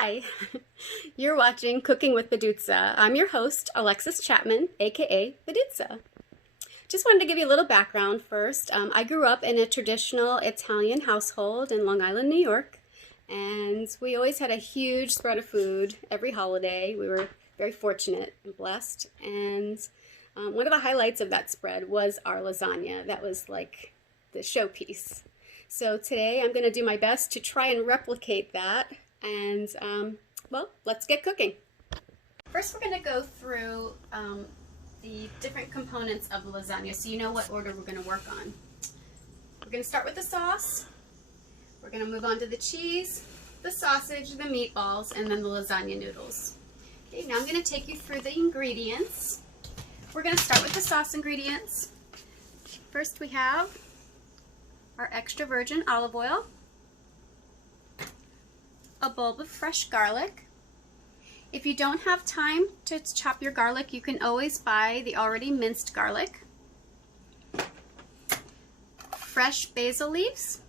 Hi, you're watching Cooking with Baduzza. I'm your host, Alexis Chapman, aka Baduzza. Just wanted to give you a little background first. I grew up in a traditional Italian household in Long Island, New York, and we always had a huge spread of food every holiday. We were very fortunate and blessed, and one of the highlights of that spread was our lasagna. That was like the showpiece. So today I'm going to do my best to try and replicate that, and well, let's get cooking. First we're going to go through the different components of the lasagna so you know what order we're going to work on. We're going to start with the sauce, we're going to move on to the cheese, the sausage, the meatballs, and then the lasagna noodles. Okay, now I'm going to take you through the ingredients. We're going to start with the sauce ingredients. First we have our extra virgin olive oil, a bulb of fresh garlic. If you don't have time to chop your garlic, you can always buy the already minced garlic. Fresh basil leaves.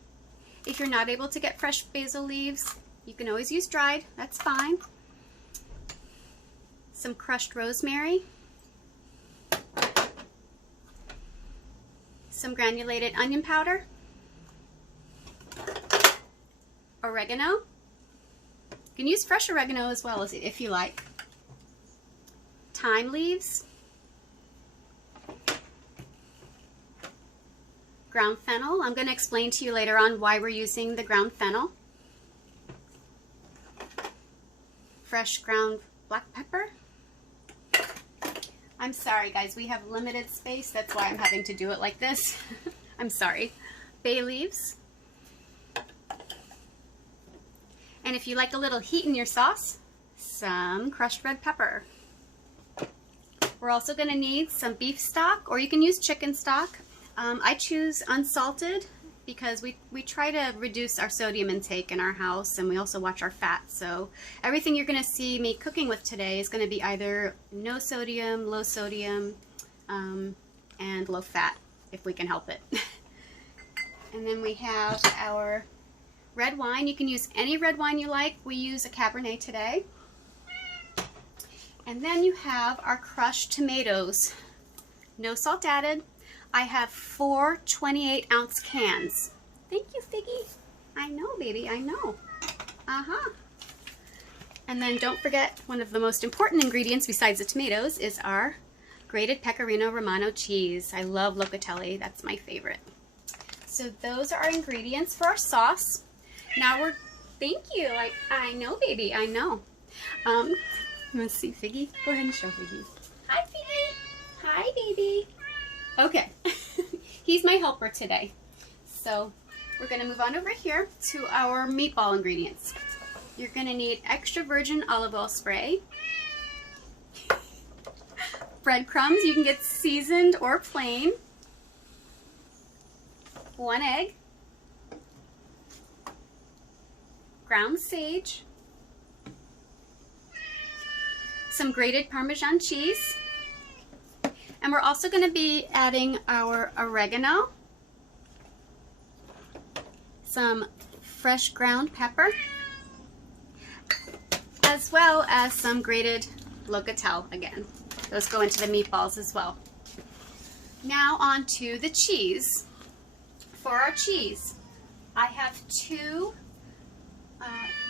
If you're not able to get fresh basil leaves, you can always use dried, that's fine. Some crushed rosemary. Some granulated onion powder. Oregano. You can use fresh oregano as well as if you like. Thyme leaves. Ground fennel. I'm going to explain to you later on why we're using the ground fennel. Fresh ground black pepper. I'm sorry guys, we have limited space, that's why I'm having to do it like this. I'm sorry. Bay leaves. And if you like a little heat in your sauce, some crushed red pepper. We're also going to need some beef stock, or you can use chicken stock. I choose unsalted because we try to reduce our sodium intake in our house, and we also watch our fat. So everything you're going to see me cooking with today is going to be either no sodium, low sodium, and low fat, if we can help it. And then we have our red wine. You can use any red wine you like. We use a Cabernet today. And then you have our crushed tomatoes. No salt added. I have 4 28-ounce cans. Thank you, Figgy. I know, baby, I know. And then don't forget, one of the most important ingredients besides the tomatoes is our grated pecorino romano cheese. I love Locatelli. That's my favorite. So those are our ingredients for our sauce. Now thank you. I know, baby, I know. Let's see, Figgy. Go ahead and show Figgy. Hi, Figgy. Hi, baby. Okay. He's my helper today. So we're going to move on over here to our meatball ingredients. You're going to need extra virgin olive oil spray, breadcrumbs. You can get seasoned or plain, 1 egg, ground sage, some grated Parmesan cheese, and we're also going to be adding our oregano, some fresh ground pepper, as well as some grated Locatelli again. Those go into the meatballs as well. Now on to the cheese. For our cheese, I have 2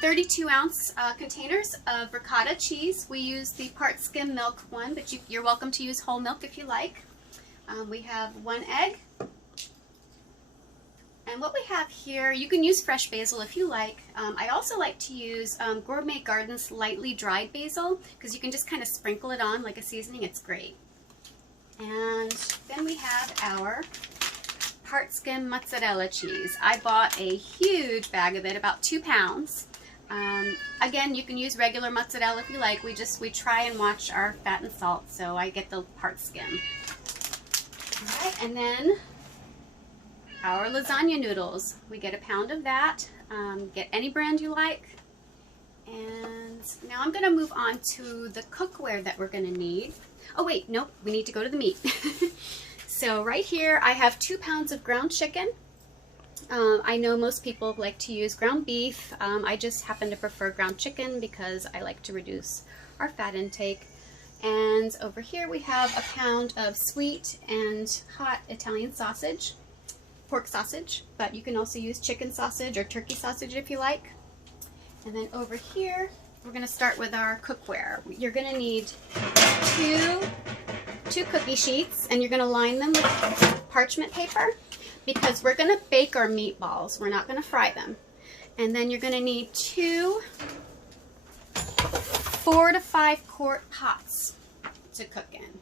32-ounce containers of ricotta cheese. We use the part-skim milk one, but you're welcome to use whole milk if you like. We have 1 egg. And what we have here, you can use fresh basil if you like. I also like to use Gourmet Garden's lightly dried basil because you can just kind of sprinkle it on like a seasoning. It's great. And then we have our part-skim mozzarella cheese. I bought a huge bag of it, about 2 pounds. Again, you can use regular mozzarella if you like. We try and watch our fat and salt, so I get the part-skim. Alright, and then our lasagna noodles. We get a pound of that. Get any brand you like. And now I'm going to move on to the cookware that we're going to need. Oh wait, nope, we need to go to the meat. So right here I have 2 pounds of ground chicken. I know most people like to use ground beef. I just happen to prefer ground chicken because I like to reduce our fat intake. And over here we have a pound of sweet and hot Italian sausage, pork sausage, but you can also use chicken sausage or turkey sausage if you like. And then over here, we're going to start with our cookware. You're going to need two cookie sheets, and you're going to line them with parchment paper because we're going to bake our meatballs. We're not going to fry them. And then you're going to need 2 4 to 5 quart pots to cook in.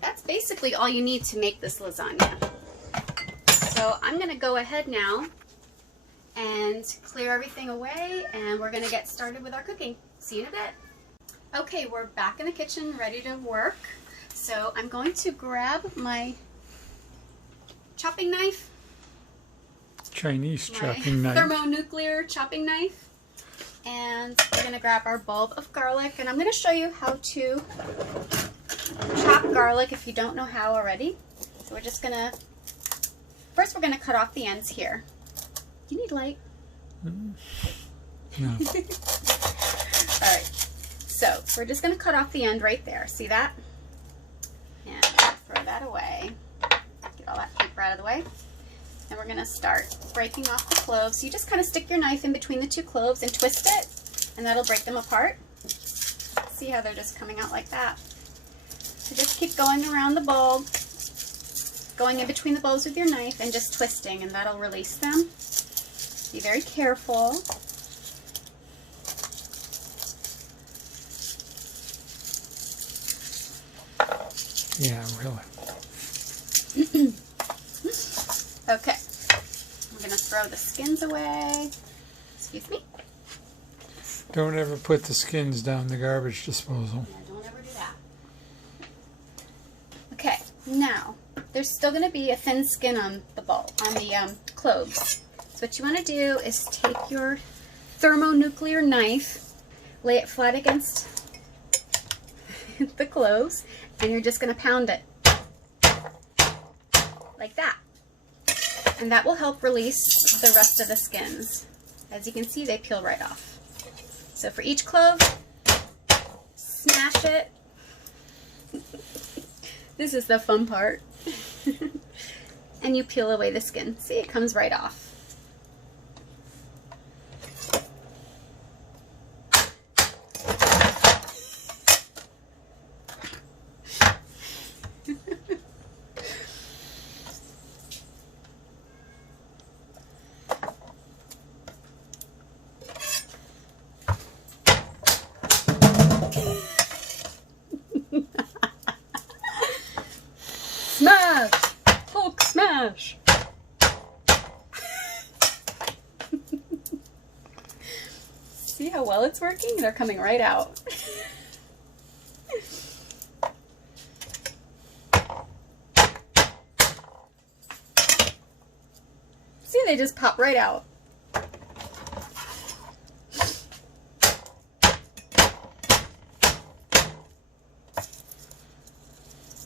That's basically all you need to make this lasagna. So I'm going to go ahead now and clear everything away, and we're going to get started with our cooking. See you in a bit. Okay, we're back in the kitchen ready to work. So I'm going to grab my chopping knife. Chinese chopping knife. Thermonuclear chopping knife. And we're going to grab our bulb of garlic, and I'm going to show you how to chop garlic if you don't know how already. So we're just going to, first we're going to cut off the ends here. Do you need light? No. Alright, so we're just going to cut off the end right there. See that? And throw that away. Get all that paper out of the way. And we're going to start breaking off the cloves. So you just kind of stick your knife in between the 2 cloves and twist it, and that'll break them apart. See how they're just coming out like that? So just keep going around the bulb, going in between the bulbs with your knife and just twisting, and that'll release them. Be very careful. Yeah, really. Okay, I'm going to throw the skins away. Excuse me? Don't ever put the skins down the garbage disposal. Yeah, don't ever do that. Okay, now, there's still going to be a thin skin on the bulb, on the cloves. So what you want to do is take your thermonuclear knife, lay it flat against the cloves, and you're just going to pound it. Like that. And that will help release the rest of the skins. As you can see, they peel right off. So for each clove, smash it. This is the fun part. And you peel away the skin. See, it comes right off. Smash! Hulk smash! See how well it's working? They're coming right out. See, they just pop right out.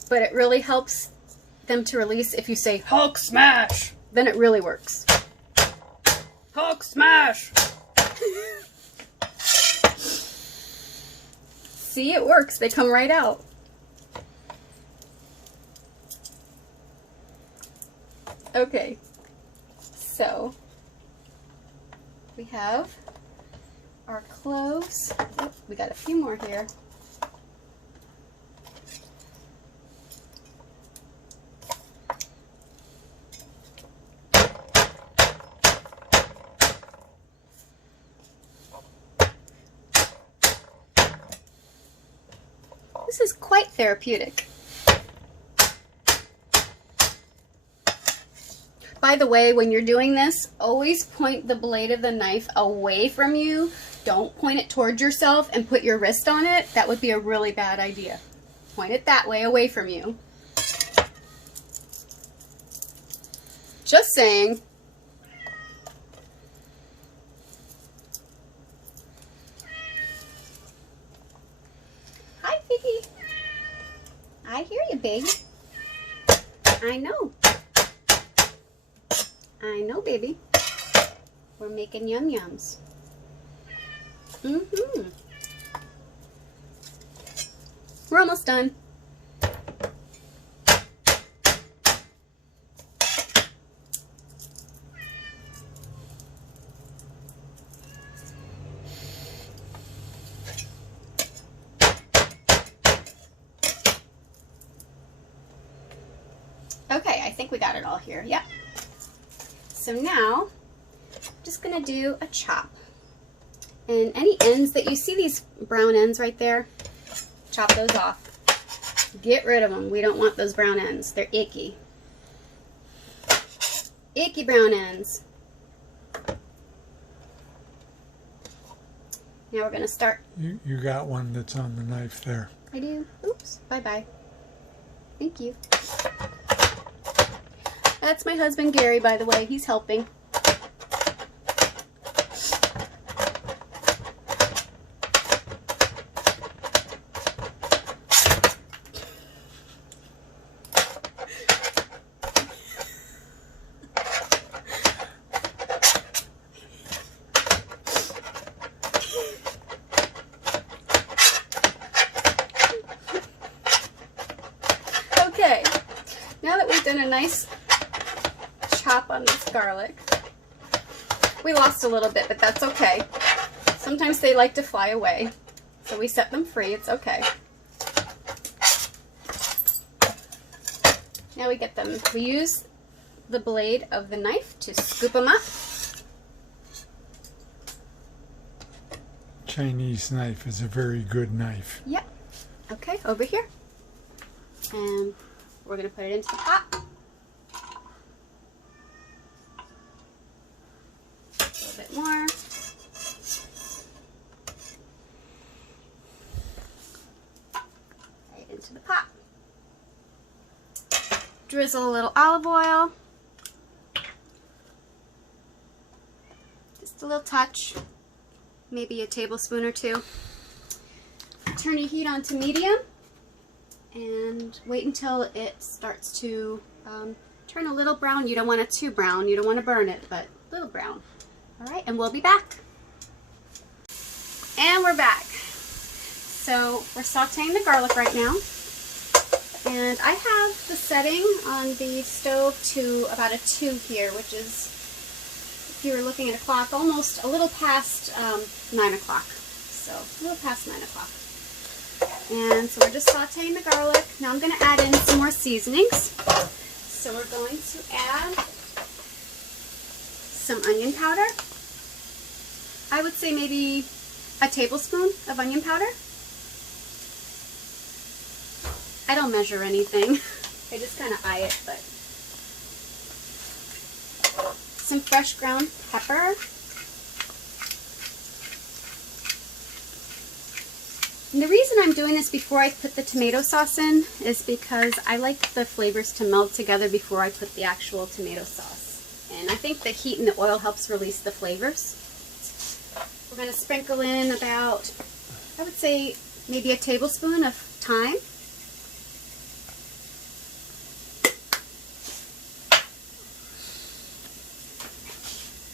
But it really helps them to release if you say Hulk smash, then it really works. Hulk smash. See, it works. They come right out. Okay, so we have our cloves. Oop, we got a few more here. This is quite therapeutic. By the way, when you're doing this, always point the blade of the knife away from you. Don't point it towards yourself and put your wrist on it. That would be a really bad idea. Point it that way, away from you. Just saying. Hi, Piggy. I hear you, baby. I know. I know, baby. We're making yum-yums. Mm-hmm. We're almost done. Okay, I think we got it all here. Yep. So now, I'm just gonna do a chop. And any ends that you see, these brown ends right there, chop those off. Get rid of them. We don't want those brown ends. They're icky. Icky brown ends. Now we're gonna start. You got one that's on the knife there. I do. Oops. Bye-bye. Thank you. That's my husband, Gary, by the way. He's helping. Okay, now that we've done a nice chop on this garlic, we lost a little bit, but that's okay. Sometimes they like to fly away, so we set them free. It's okay. Now we get them. We use the blade of the knife to scoop them up. Chinese knife is a very good knife. Yep. Okay, over here. And we're going to put it into the pot. A little bit more. Right into the pot. Drizzle a little olive oil. Just a little touch. Maybe a tablespoon or two. Turn your heat on to medium. And wait until it starts to turn a little brown. You don't want it too brown. You don't want to burn it, but a little brown. All right, and we'll be back. And we're back. So we're sauteing the garlic right now. And I have the setting on the stove to about a 2 here, which is, if you were looking at a clock, almost a little past 9 o'clock. So a little past 9 o'clock. And so we're just sauteing the garlic. Now I'm going to add in some more seasonings. So we're going to add some onion powder. I would say maybe a tablespoon of onion powder. I don't measure anything. I just kind of eye it, but. Some fresh ground pepper. And the reason I'm doing this before I put the tomato sauce in is because I like the flavors to meld together before I put the actual tomato sauce. And I think the heat and the oil helps release the flavors. We're going to sprinkle in about, I would say, maybe a tablespoon of thyme.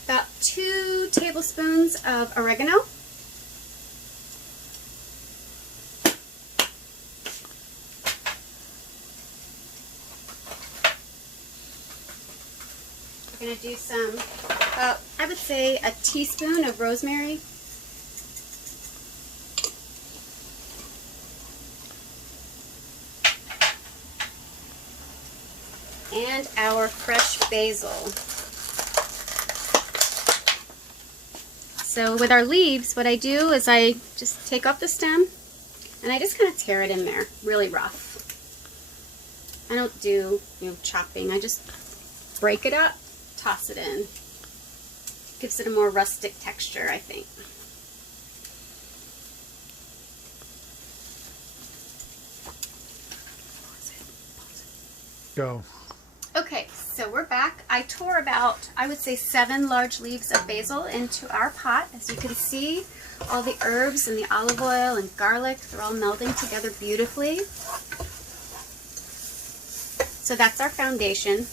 About 2 tablespoons of oregano. We're going to do some, I would say a teaspoon of rosemary. And our fresh basil. So with our leaves, what I do is I just take off the stem and I just kind of tear it in there, really rough. I don't do, chopping. I just break it up. Toss it in. Gives it a more rustic texture, I think. Go. Okay, so we're back. I tore about, I would say, 7 large leaves of basil into our pot. As you can see, all the herbs and the olive oil and garlic, they're all melding together beautifully. So that's our foundation.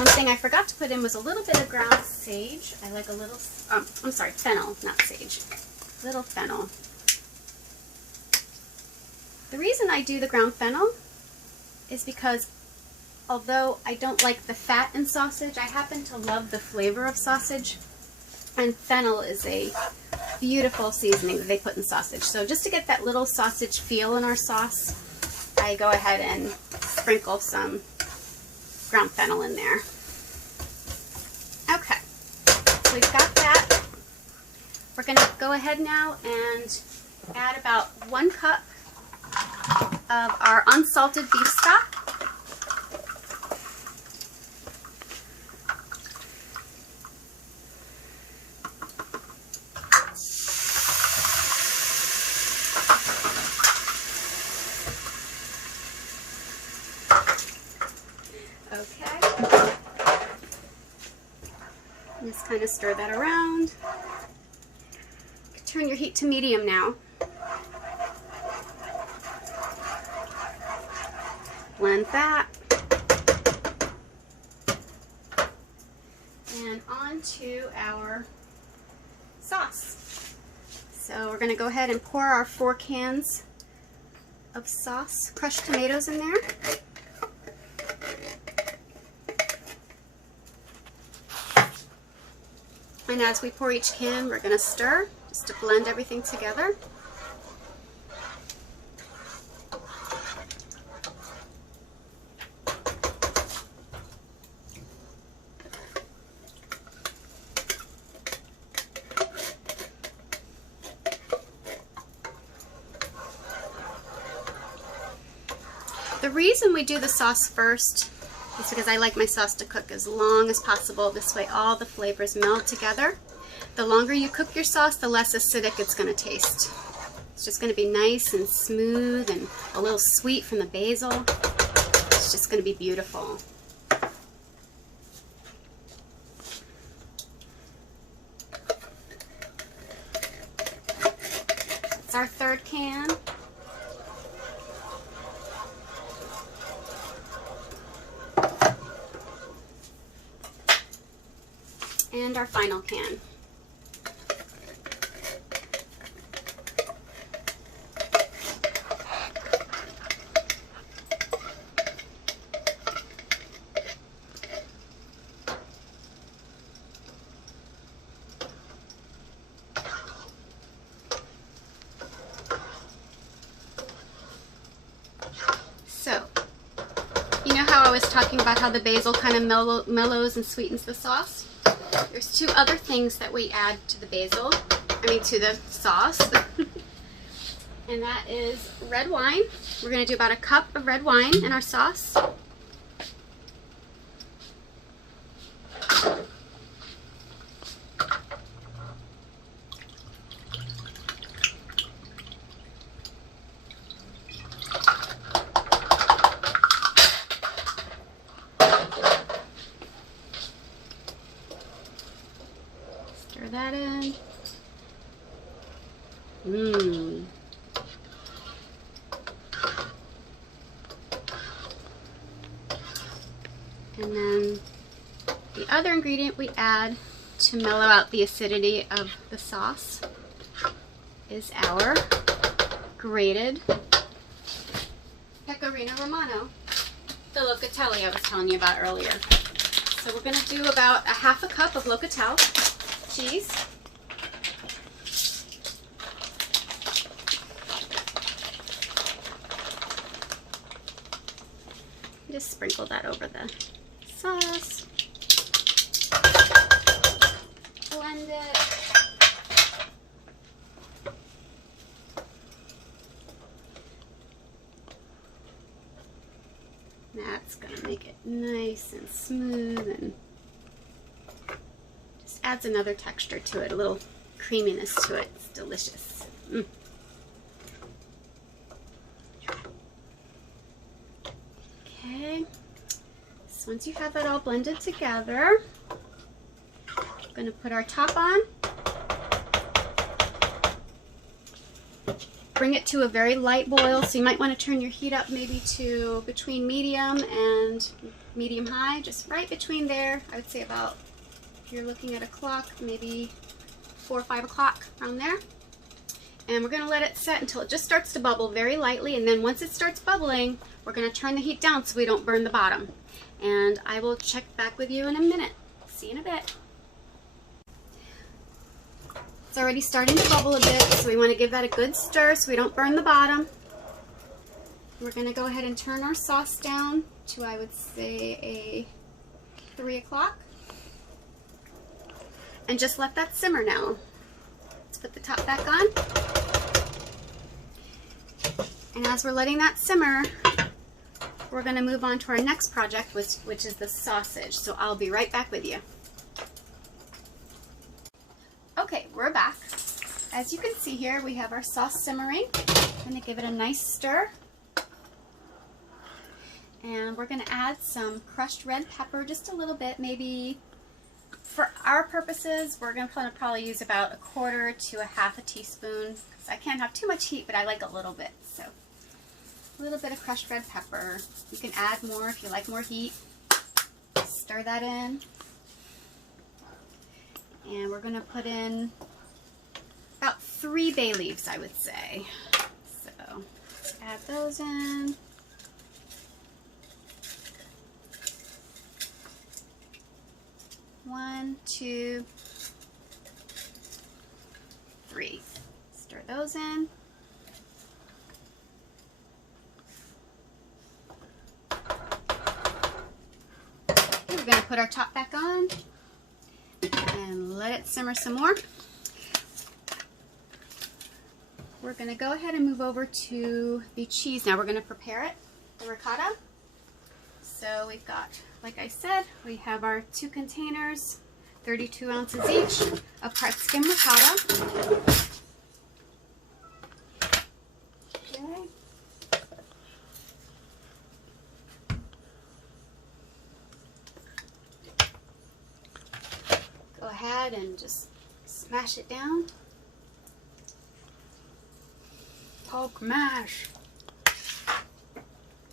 One thing I forgot to put in was a little bit of ground sage. I like a little, I'm sorry, fennel, not sage. Little fennel. The reason I do the ground fennel is because although I don't like the fat in sausage, I happen to love the flavor of sausage. And fennel is a beautiful seasoning that they put in sausage. So just to get that little sausage feel in our sauce, I go ahead and sprinkle some ground fennel in there. Okay, so we've got that. We're going to go ahead now and add about 1 cup of our unsalted beef stock. Just kind of stir that around. Turn your heat to medium now. Blend that. And on to our sauce. So we're going to go ahead and pour our 4 cans of sauce, crushed tomatoes in there. And as we pour each can, we're going to stir just to blend everything together. The reason we do the sauce first is because I like my sauce to cook as long as possible. This way all the flavors meld together. The longer you cook your sauce, the less acidic it's going to taste. It's just going to be nice and smooth and a little sweet from the basil. It's just going to be beautiful. It's our 3rd can. And our final can. So, you know how I was talking about how the basil kind of mellows and sweetens the sauce? There's 2 other things that we add to the basil, to the sauce. And that is red wine. We're going to do about 1 cup of red wine in our sauce. That in. And then the other ingredient we add to mellow out the acidity of the sauce is our grated pecorino romano, the Locatelli I was telling you about earlier. So we're going to do about 1/2 cup of Locatelli cheese. Just sprinkle that over the sauce. Blend it. That's going to make it nice and smooth and just adds another texture to it, a little creaminess to it. It's delicious. Okay, so once you have that all blended together, we're going to put our top on. Bring it to a very light boil, so you might want to turn your heat up maybe to between medium and medium high, just right between there. I would say about, if you're looking at a clock, maybe 4 or 5 o'clock around there. And we're going to let it set until it just starts to bubble very lightly, and then once it starts bubbling, we're going to turn the heat down so we don't burn the bottom. And I will check back with you in a minute. See you in a bit. It's already starting to bubble a bit, so we want to give that a good stir so we don't burn the bottom. We're going to go ahead and turn our sauce down to, I would say, a 3 o'clock. And just let that simmer now. Let's put the top back on. And as we're letting that simmer, we're going to move on to our next project, which is the sausage. So I'll be right back with you. Okay, we're back. As you can see here, we have our sauce simmering. I'm going to give it a nice stir. And we're going to add some crushed red pepper, just a little bit, maybe. For our purposes, we're going to probably use about 1/4 to 1/2 teaspoon. Because I can't have too much heat, but I like a little bit. So a little bit of crushed red pepper. You can add more if you like more heat. Stir that in. And we're going to put in about 3 bay leaves, I would say. So add those in. One, 2, 3. Stir those in. Okay, we're going to put our top back on and let it simmer some more. We're going to go ahead and move over to the cheese. Now we're going to prepare it, the ricotta. So we've got, like I said, we have our 2 containers, 32 ounces each of part-skim ricotta. Okay. Go ahead and just smash it down. Poke mash.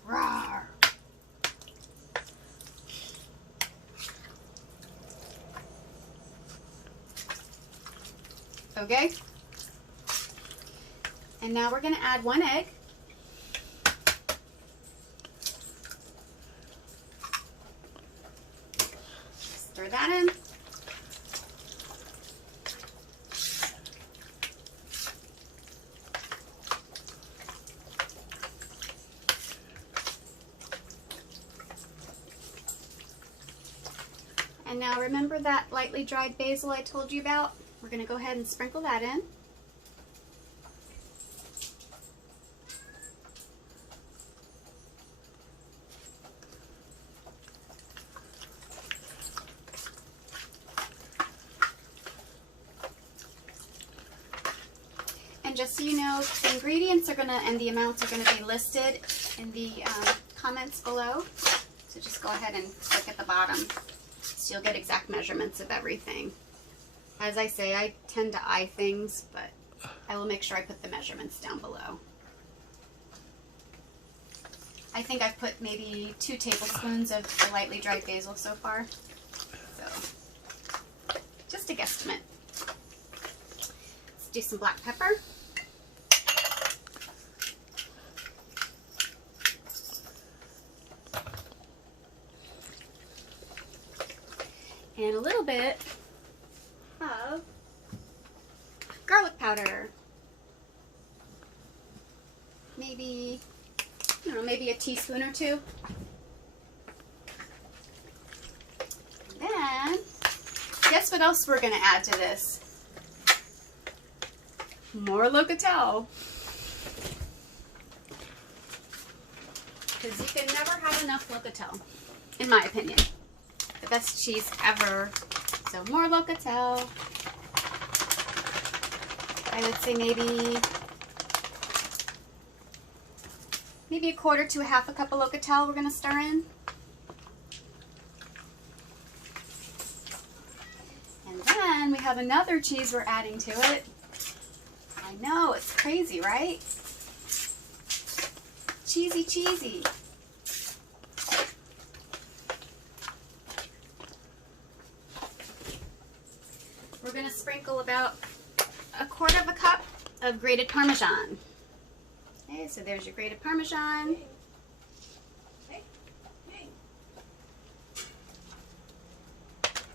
Rawr. Okay, and now we're going to add 1 egg. Stir that in. And now remember that lightly dried basil I told you about? We're going to go ahead and sprinkle that in. And just so you know, the ingredients are going to, and the amounts are going to be listed in the comments below. So just go ahead and click at the bottom so you'll get exact measurements of everything. As I say, I tend to eye things, but I will make sure I put the measurements down below. I think I've put maybe 2 tablespoons of the lightly dried basil so far. So, just a guesstimate. Let's do some black pepper. And a little bit of garlic powder. Maybe, I don't know, maybe a teaspoon or 2. And then, guess what else we're going to add to this? More Locatelli. Because you can never have enough Locatelli, in my opinion. The best cheese ever. So more Locatelli. I would say maybe 1/4 to 1/2 cup of Locatelli we're going to stir in. And then we have another cheese we're adding to it. I know, it's crazy, right? Cheesy, cheesy. we're going to sprinkle about 1/4 cup of grated Parmesan. Okay, so there's your grated Parmesan.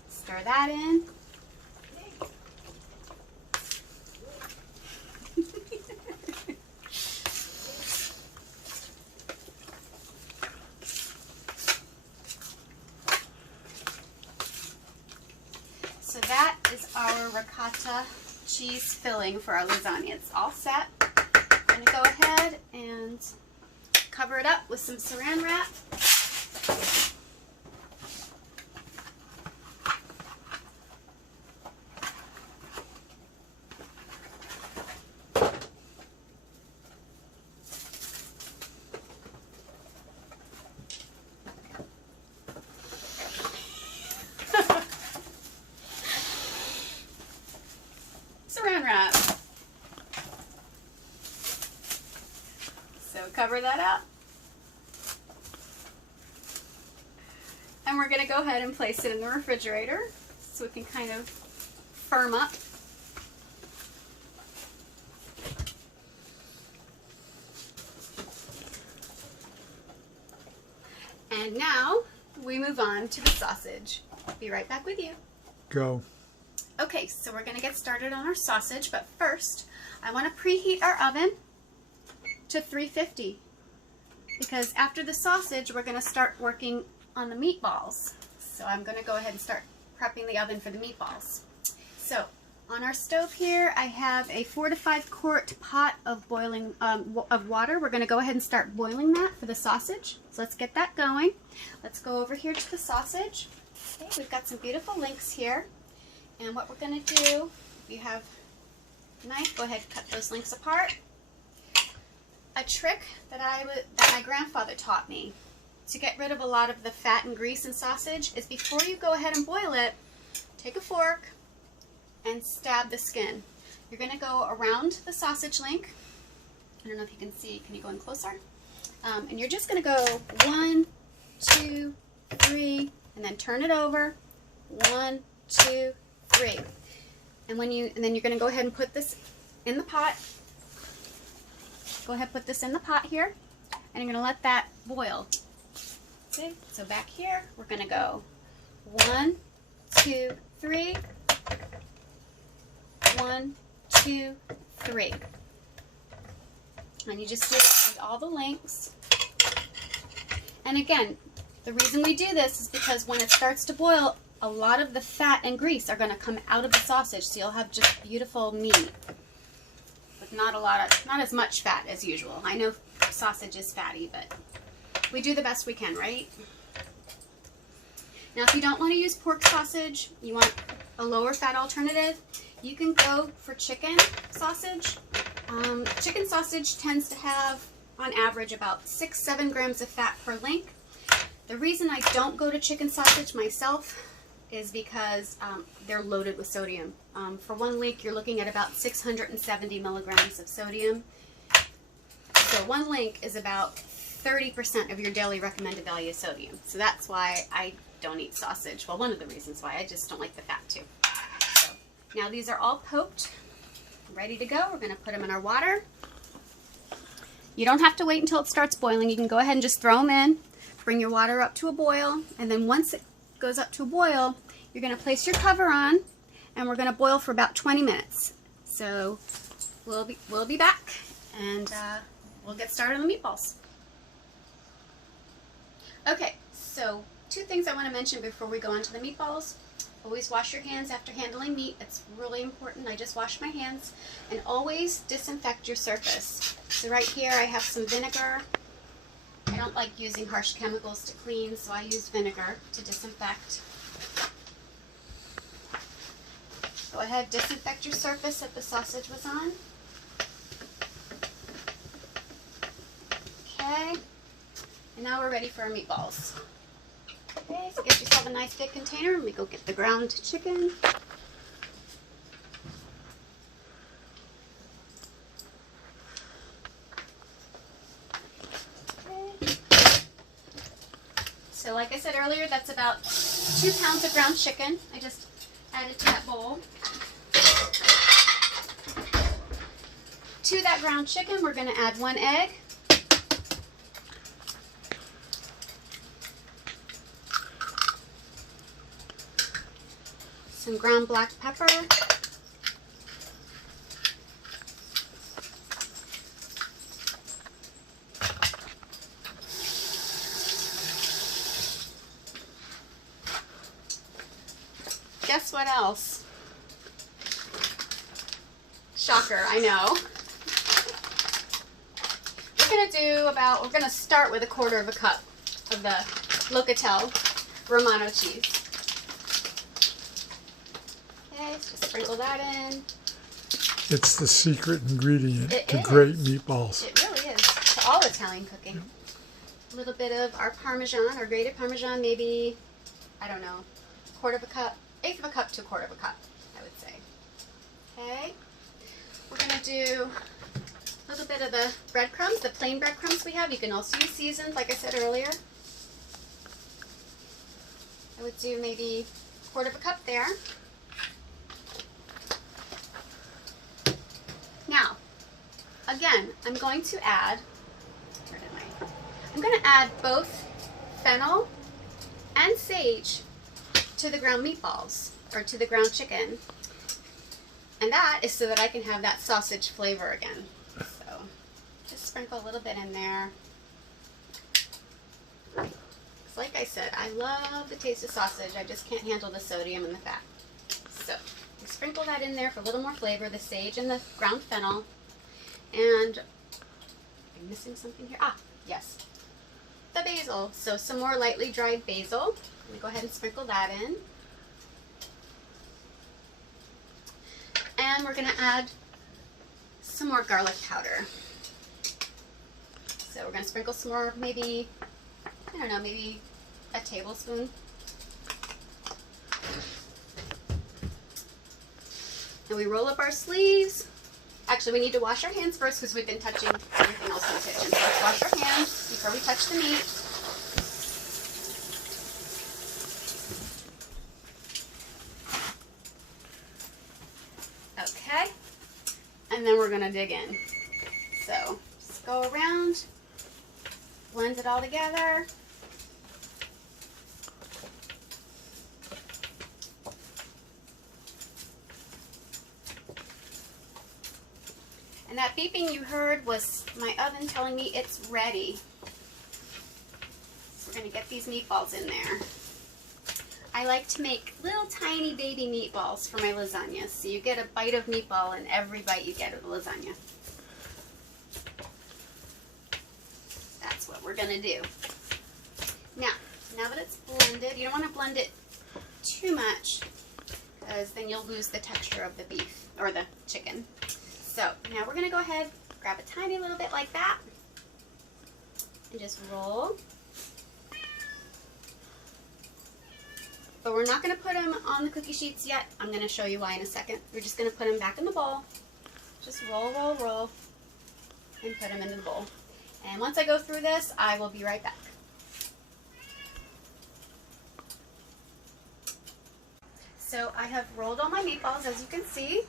Stir that in. So that is our ricotta cheese filling for our lasagna. It's all set. I'm going to go ahead and cover it up with some saran wrap. Saran wrap. So cover that up. And we're going to go ahead and place it in the refrigerator so it can kind of firm up. And now we move on to the sausage. Be right back with you. Go. Okay, so we're going to get started on our sausage, but first I want to preheat our oven to 350 because after the sausage we're going to start working on the meatballs. So I'm going to go ahead and start prepping the oven for the meatballs. So on our stove here I have a 4 to 5 quart pot of boiling of water. We're going to go ahead and start boiling that for the sausage. So let's get that going. Let's go over here to the sausage. Okay, we've got some beautiful links here. And what we're going to do, if you have a knife, go ahead and cut those links apart. A trick that my grandfather taught me to get rid of a lot of the fat and grease in sausage is before you go ahead and boil it, take a fork and stab the skin. You're going to go around the sausage link. I don't know if you can see. Can you go in closer? And you're just going to go 1, 2, 3, and then turn it over. 1, 2, 3. And then you're going to go ahead and put this in the pot. Go ahead and put this in the pot here, and you're going to let that boil. Okay, so back here, we're going to go 1, 2, 3. 1, 2, 3. And you just do it with all the links. And again, the reason we do this is because when it starts to boil, a lot of the fat and grease are going to come out of the sausage, so you'll have just beautiful meat. But not as much fat as usual. I know sausage is fatty, but we do the best we can, right? Now, if you don't want to use pork sausage, you want a lower fat alternative, you can go for chicken sausage. Chicken sausage tends to have, on average, about 6-7 grams of fat per link. The reason I don't go to chicken sausage myself is because they're loaded with sodium. For 1 link, you're looking at about 670 milligrams of sodium. So 1 link is about 30% of your daily recommended value of sodium. So that's why I don't eat sausage. Well, one of the reasons why. I just don't like the fat too. So now these are all poked, ready to go. We're going to put them in our water. You don't have to wait until it starts boiling. You can go ahead and just throw them in, bring your water up to a boil, and then once it goes up to a boil, you're going to place your cover on, and we're going to boil for about 20 minutes. So we'll be back, and we'll get started on the meatballs. Okay, so 2 things I want to mention before we go on to the meatballs. Always wash your hands after handling meat. It's really important. I just washed my hands. And always disinfect your surface. So right here I have some vinegar. I don't like using harsh chemicals to clean, so I use vinegar to disinfect. Go ahead, disinfect your surface that the sausage was on. Okay, and now we're ready for our meatballs. Okay, so get yourself a nice big container. Let me go get the ground chicken. Okay. So like I said earlier, that's about 2 pounds of ground chicken. I just added to that bowl. To that ground chicken, we're going to add 1 egg. Some ground black pepper. Guess what else? Shocker, I know. We're gonna start with 1/4 cup of the Locatelli Romano cheese. Okay, just sprinkle that in. It's the secret ingredient to is. great meatballs. It really is, to all Italian cooking. Yep. A little bit of our Parmesan, our grated Parmesan, maybe, I don't know, 1/4 cup, 1/8 of a cup to 1/4 cup, I would say. Okay, we're gonna do a little bit of the breadcrumbs, the plain breadcrumbs we have. You can also use seasoned, like I said earlier. I would do maybe 1/4 cup there. Now, again, I'm going to add, both fennel and sage to the ground meatballs, or to the ground chicken. And that is so that I can have that sausage flavor again. So, just sprinkle a little bit in there. Because like I said, I love the taste of sausage. I just can't handle the sodium and the fat. So, sprinkle that in there for a little more flavor, the sage and the ground fennel. And I'm missing something here. Ah, yes. The basil. So some more lightly dried basil. Let me go ahead and sprinkle that in. And we're going to add some more garlic powder. So we're going to sprinkle some more, maybe, I don't know, maybe a tablespoon. And we roll up our sleeves. Actually, we need to wash our hands first because we've been touching everything else in the kitchen. So let's wash our hands before we touch the meat. Okay. And then we're going to dig in. So just go around, blend it all together. And that beeping you heard was my oven telling me it's ready. So we're going to get these meatballs in there. I like to make little tiny baby meatballs for my lasagna. So you get a bite of meatball in every bite you get of the lasagna. That's what we're going to do. Now that it's blended, you don't want to blend it too much because then you'll lose the texture of the beef or the chicken. So now we're going to go ahead, grab a tiny little bit like that, and just roll. But we're not going to put them on the cookie sheets yet. I'm going to show you why in a second. We're just going to put them back in the bowl. Just roll, roll, roll, and put them in the bowl. And once I go through this, I will be right back. So I have rolled all my meatballs, as you can see.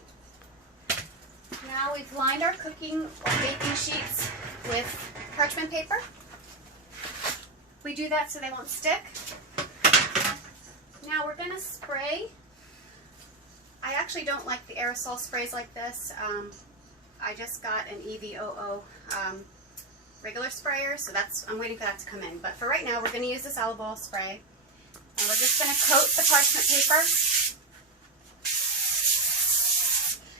Now we've lined our cooking or baking sheets with parchment paper. We do that so they won't stick. Now we're going to spray. I actually don't like the aerosol sprays like this. I just got an EVOO regular sprayer, so I'm waiting for that to come in. But for right now, we're going to use this olive oil spray. And we're just going to coat the parchment paper.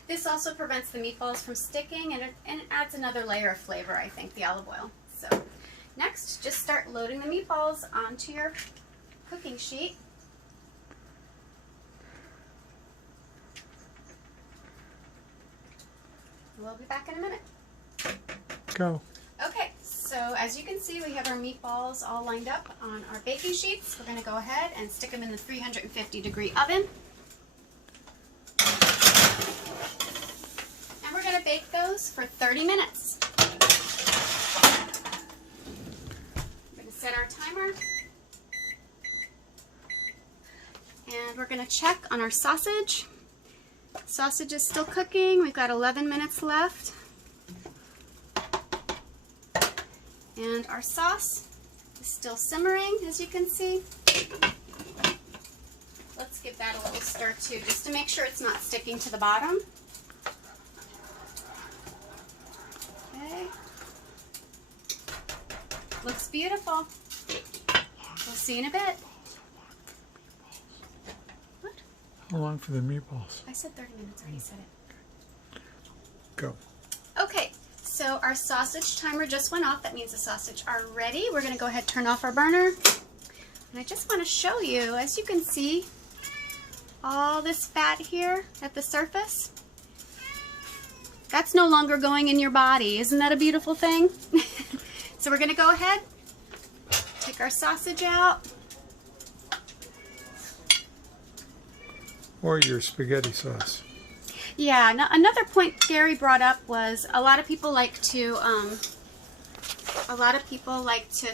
This also prevents the meatballs from sticking, and it adds another layer of flavor, I think, the olive oil. So next, just start loading the meatballs onto your cooking sheet. We'll be back in a minute. Go. Okay, so as you can see, we have our meatballs all lined up on our baking sheets. We're going to go ahead and stick them in the 350-degree oven. And we're going to bake those for 30 minutes. We're going to set our timer. And we're going to check on our sausage. Sausage is still cooking. We've got 11 minutes left. And our sauce is still simmering, as you can see. Let's give that a little stir too, just to make sure it's not sticking to the bottom. Okay. Looks beautiful. We'll see in a bit. What? How long for the meatballs? I said 30 minutes, I already said it. Go. Okay, so our sausage timer just went off. That means the sausage are ready. We're gonna go ahead and turn off our burner. And I just wanna show you, as you can see, all this fat here at the surface. That's no longer going in your body. Isn't that a beautiful thing? So we're gonna go ahead, take our sausage out. Or your spaghetti sauce. Yeah, another point Gary brought up was a lot of people like to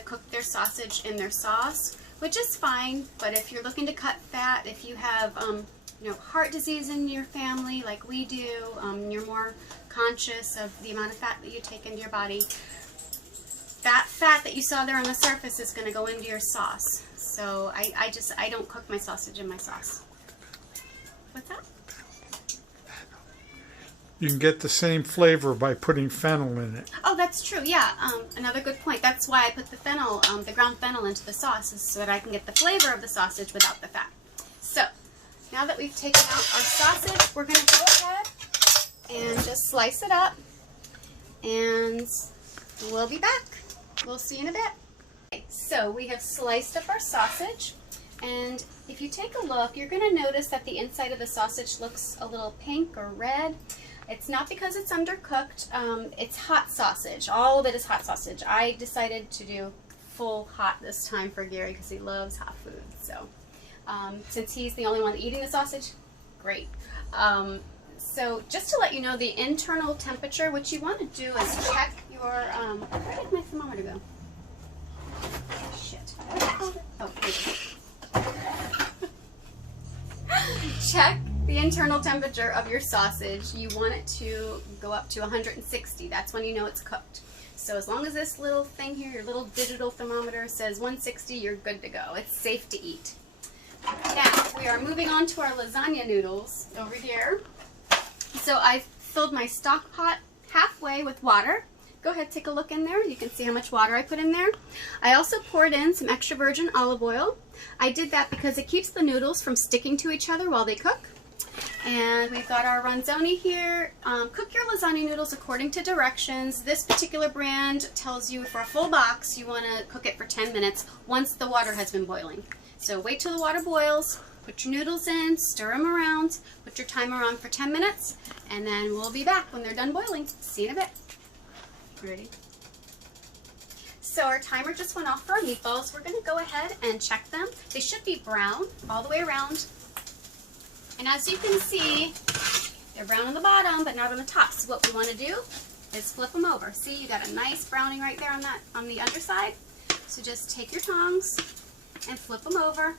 cook their sausage in their sauce, which is fine. But if you're looking to cut fat, if you have heart disease in your family like we do, you're more conscious of the amount of fat that you take into your body. That fat that you saw there on the surface is going to go into your sauce. So I don't cook my sausage in my sauce. What's that? You can get the same flavor by putting fennel in it. Oh, that's true. Yeah, another good point. That's why I put the fennel, the ground fennel, into the sauce, is so that I can get the flavor of the sausage without the fat. So now that we've taken out our sausage, we're going to go ahead and just slice it up, and we'll be back. We'll see you in a bit. Okay, so we have sliced up our sausage, and if you take a look, you're going to notice that the inside of the sausage looks a little pink or red. It's not because it's undercooked. It's hot sausage. All of it is hot sausage. I decided to do full hot this time for Gary because he loves hot food. So since he's the only one eating the sausage, great. So just to let you know, the internal temperature, what you want to do is check your, where did my thermometer go? Shit. Oh, check the internal temperature of your sausage. You want it to go up to 160. That's when you know it's cooked. So as long as this little thing here, your little digital thermometer says 160, you're good to go. It's safe to eat. Now, we are moving on to our lasagna noodles over here. So I've filled my stock pot halfway with water. Go ahead, take a look in there. You can see how much water I put in there. I also poured in some extra virgin olive oil. I did that because it keeps the noodles from sticking to each other while they cook. And we've got our ronzoni here. Cook your lasagna noodles according to directions. This particular brand tells you for a full box you want to cook it for 10 minutes once the water has been boiling. So wait till the water boils, put your noodles in, stir them around, put your timer on for 10 minutes, and then we'll be back when they're done boiling. See you in a bit. Ready? So our timer just went off for our meatballs. We're going to go ahead and check them. They should be brown all the way around. And as you can see, they're brown on the bottom, but not on the top. So what we want to do is flip them over. See, you got a nice browning right there on the underside. So just take your tongs and flip them over.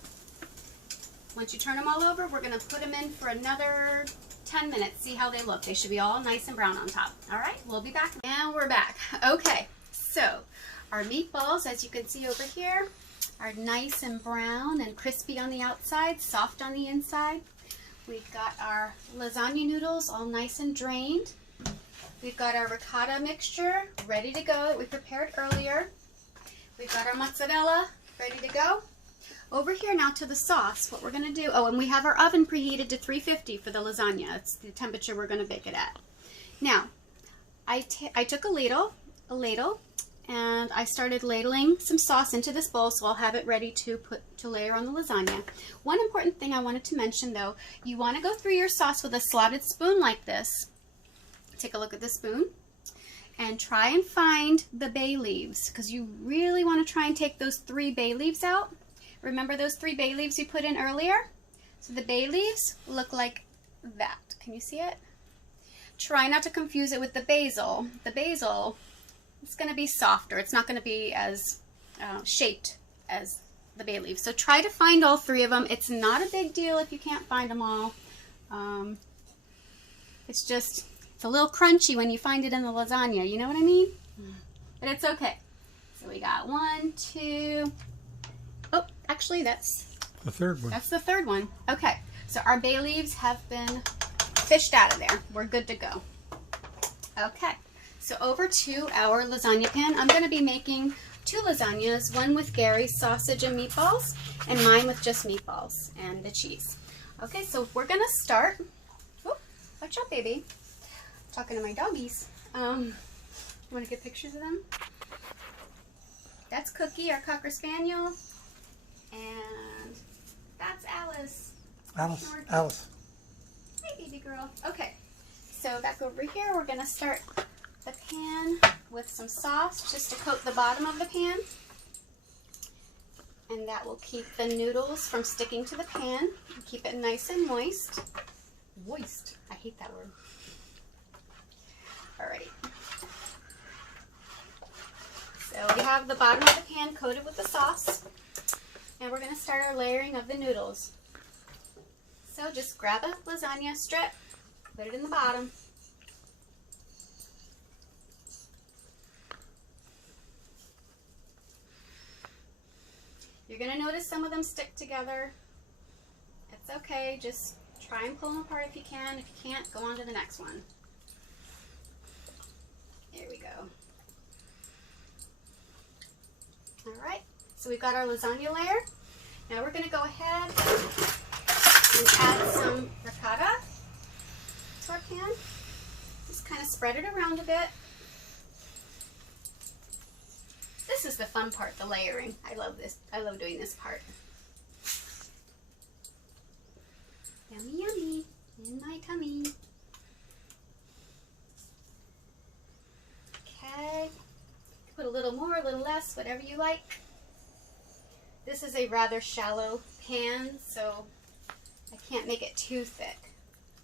Once you turn them all over, we're going to put them in for another 10 minutes. See how they look. They should be all nice and brown on top. All right, we'll be back. And we're back. Okay, so our meatballs, as you can see over here, are nice and brown and crispy on the outside, soft on the inside. We've got our lasagna noodles all nice and drained. We've got our ricotta mixture ready to go that we prepared earlier. We've got our mozzarella ready to go. Over here now to the sauce, what we're going to do, oh, and we have our oven preheated to 350 for the lasagna. It's the temperature we're going to bake it at. Now, I took a ladle, and I started ladling some sauce into this bowl, so I'll have it ready to layer on the lasagna. One important thing I wanted to mention though, you want to go through your sauce with a slotted spoon like this. Take a look at the spoon and try and find the bay leaves, because you really want to try and take those 3 bay leaves out. Remember those 3 bay leaves you put in earlier? So the bay leaves look like that. Can you see it? Try not to confuse it with the basil. The basil, it's going to be softer. It's not going to be as shaped as the bay leaves. So try to find all 3 of them. It's not a big deal if you can't find them all. It's a little crunchy when you find it in the lasagna. You know what I mean? But it's okay. So we got 1, 2. Oh, actually that's The third one. That's the third one. Okay, so our bay leaves have been fished out of there. We're good to go. Okay, so over to our lasagna pan. I'm going to be making 2 lasagnas, one with Gary's sausage and meatballs, and mine with just meatballs and the cheese. Okay, so we're going to start. Oh, watch out, baby. I'm talking to my doggies. You want to get pictures of them? That's Cookie, our Cocker Spaniel, and that's Alice. Alice. Hey, baby girl. Okay, so back over here, we're going to start the pan with some sauce just to coat the bottom of the pan. And that will keep the noodles from sticking to the pan and keep it nice and moist. Moist. I hate that word. Alright. So we have the bottom of the pan coated with the sauce. And we're going to start our layering of the noodles. So just grab a lasagna strip, put it in the bottom. You're going to notice some of them stick together. It's okay, just try and pull them apart if you can. If you can't, go on to the next one. There we go. Alright, so we've got our lasagna layer. Now we're going to go ahead and add some ricotta to our pan. Just kind of spread it around a bit. This is the fun part, the layering. I love this. I love doing this part. Yummy, yummy in my tummy. Okay. Put a little more, a little less, whatever you like. This is a rather shallow pan, so I can't make it too thick.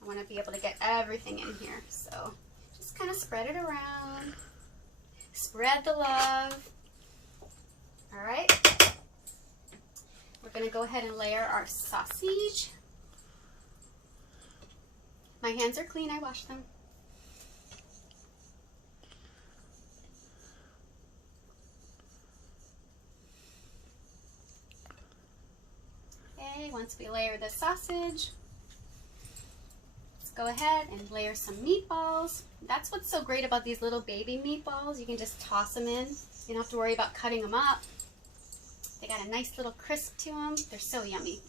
I want to be able to get everything in here. So just kind of spread it around. Spread the love. Alright, we're going to go ahead and layer our sausage. My hands are clean, I washed them. Okay, once we layer the sausage, let's go ahead and layer some meatballs. That's what's so great about these little baby meatballs. You can just toss them in. You don't have to worry about cutting them up. They got a nice little crisp to them. They're so yummy.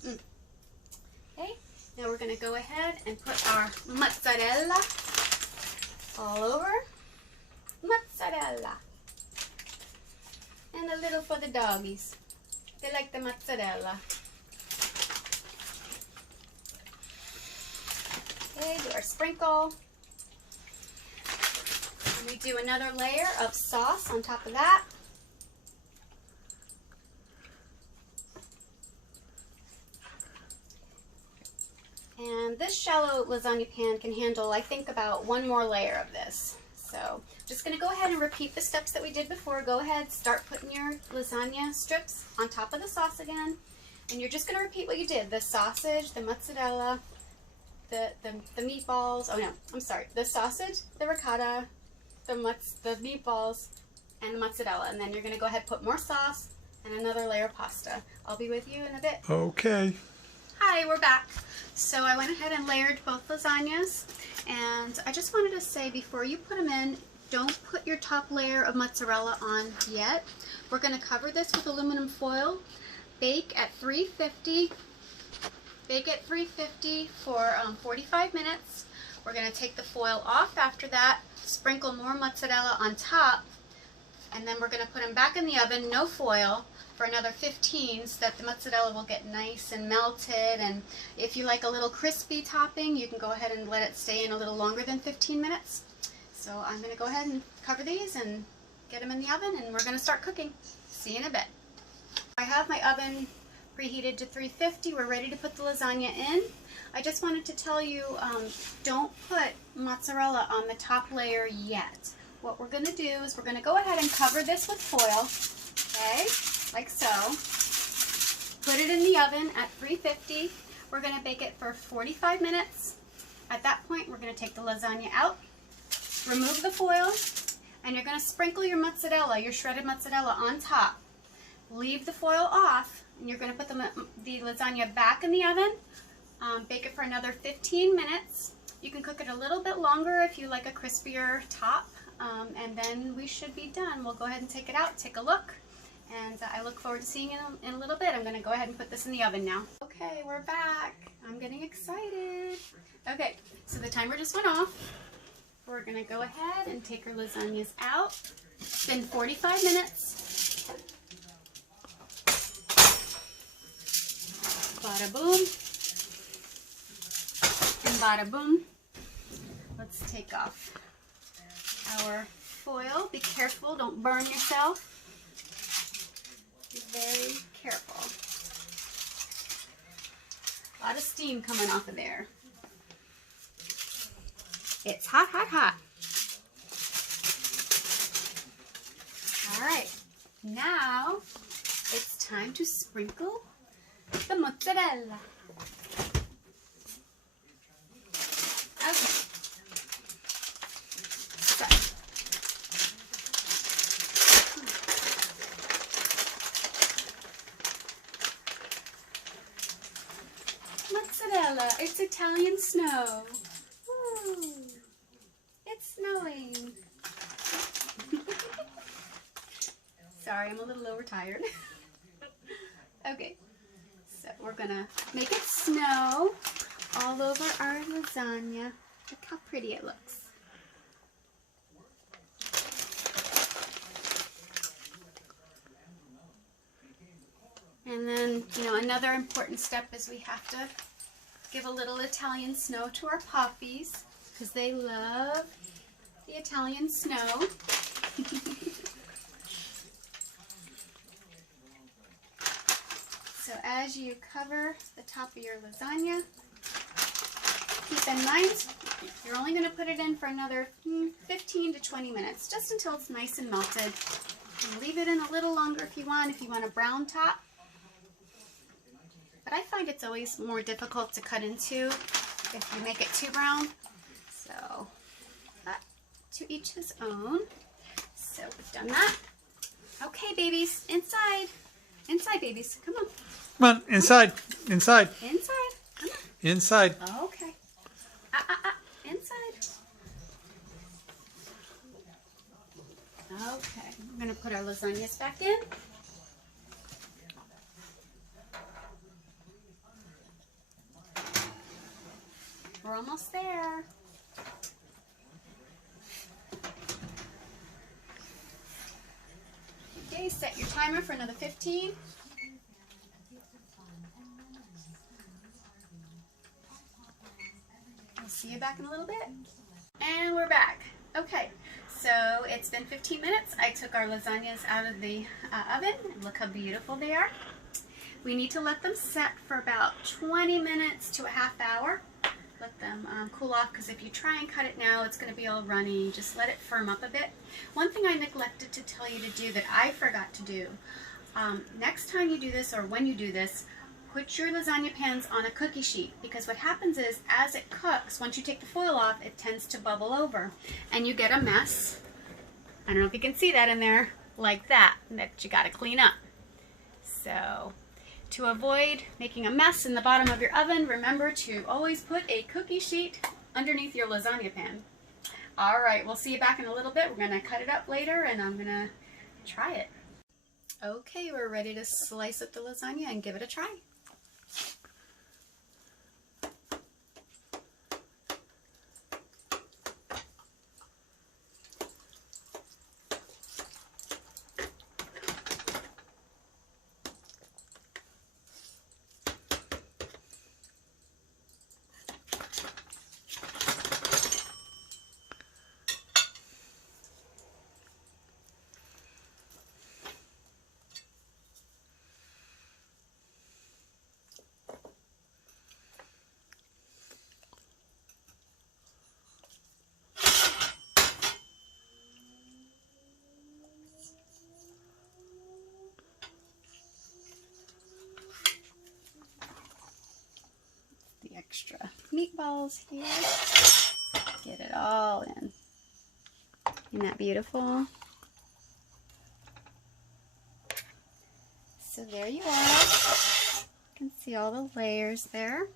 Okay, now we're going to go ahead and put our mozzarella all over. Mozzarella. And a little for the doggies. They like the mozzarella. Okay, do our sprinkle. And we do another layer of sauce on top of that. And this shallow lasagna pan can handle, I think, about 1 more layer of this. So just going to go ahead and repeat the steps that we did before. Go ahead, start putting your lasagna strips on top of the sauce again. And you're just going to repeat what you did. The sausage, the mozzarella, the meatballs. Oh no, I'm sorry. The sausage, the ricotta, the meatballs, and the mozzarella. And then you're going to go ahead and put more sauce and another layer of pasta. I'll be with you in a bit. Okay. Hi, we're back. So I went ahead and layered both lasagnas, and I just wanted to say before you put them in, don't put your top layer of mozzarella on yet. We're going to cover this with aluminum foil, bake at 350. Bake at 350 for 45 minutes. We're going to take the foil off after that, sprinkle more mozzarella on top, and then we're going to put them back in the oven, no foil, for another 15 so that the mozzarella will get nice and melted. And if you like a little crispy topping, you can go ahead and let it stay in a little longer than 15 minutes. So I'm going to go ahead and cover these and get them in the oven, and we're going to start cooking. See you in a bit. I have my oven preheated to 350. We're ready to put the lasagna in. I just wanted to tell you, don't put mozzarella on the top layer yet. What we're going to do is we're going to go ahead and cover this with foil, okay, like so. Put it in the oven at 350. We're going to bake it for 45 minutes. At that point, we're going to take the lasagna out, remove the foil, And you're going to sprinkle your mozzarella, your shredded mozzarella, on top. Leave the foil off, and you're going to put the lasagna back in the oven. Bake it for another 15 minutes. You can cook it a little bit longer if you like a crispier top, and then we should be done. We'll go ahead and take it out, take a look, and I look forward to seeing it in a little bit. I'm going to go ahead and put this in the oven now. Okay, we're back. I'm getting excited. Okay, so the timer just went off. We're going to go ahead and take our lasagnas out. It's been 45 minutes. Bada boom. And bada boom. Let's take off our foil. Be careful, don't burn yourself. Be very careful. A lot of steam coming off of there. It's hot, hot, hot. All right, now it's time to sprinkle the mozzarella. Okay. So, mozzarella, it's Italian snow. Woo. It's snowing. Sorry, I'm a little overtired. Okay, so we're gonna make it snow all over our lasagna. Look how pretty it looks. And then, you know, another important step is we have to give a little Italian snow to our puppies because they love the Italian snow. So as you cover the top of your lasagna, keep in mind you're only going to put it in for another 15 to 20 minutes, just until it's nice and melted. You can leave it in a little longer if you want a brown top. But I find it's always more difficult to cut into if you make it too brown. So, to each his own. So we've done that. Okay, babies, inside. Inside, babies. Come on. Come on, inside. Inside. Inside. Come on. Inside. Okay. Inside. Okay. We're going to put our lasagnas back in. We're almost there. Okay, set your timer for another 15. We'll see you back in a little bit. And we're back. Okay, so it's been 15 minutes. I took our lasagnas out of the oven. Look how beautiful they are. We need to let them set for about 20 minutes to a half hour. Let them cool off, because if you try and cut it now, it's going to be all runny. Just let it firm up a bit. One thing I neglected to tell you to do that I forgot to do, next time you do this, or when you do this, put your lasagna pans on a cookie sheet, because what happens is, as it cooks, once you take the foil off, it tends to bubble over, and you get a mess. I don't know if you can see that in there, like that you got to clean up. So, to avoid making a mess in the bottom of your oven, remember to always put a cookie sheet underneath your lasagna pan. All right, we'll see you back in a little bit. We're going to cut it up later, and I'm going to try it. Okay, we're ready to slice up the lasagna and give it a try. Extra meatballs here. Get it all in. Isn't that beautiful? So there you are. You can see all the layers there.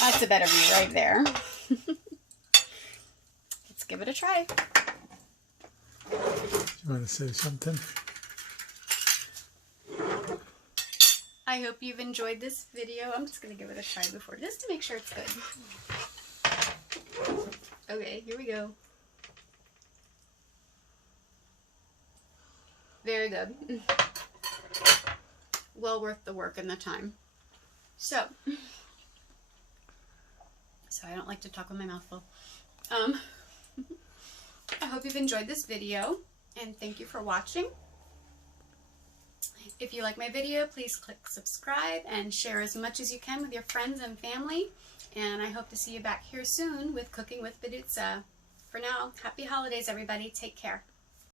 That's a better view right there. Let's give it a try. You want to say something? I hope you've enjoyed this video. I'm just going to give it a try before, just to make sure it's good. Okay, here we go. Very good. Well worth the work and the time. So I don't like to talk with my mouth full. I hope you've enjoyed this video, and thank you for watching. If you like my video, please click subscribe and share as much as you can with your friends and family. And I hope to see you back here soon with Cooking with Badutsa. For now, happy holidays, everybody. Take care.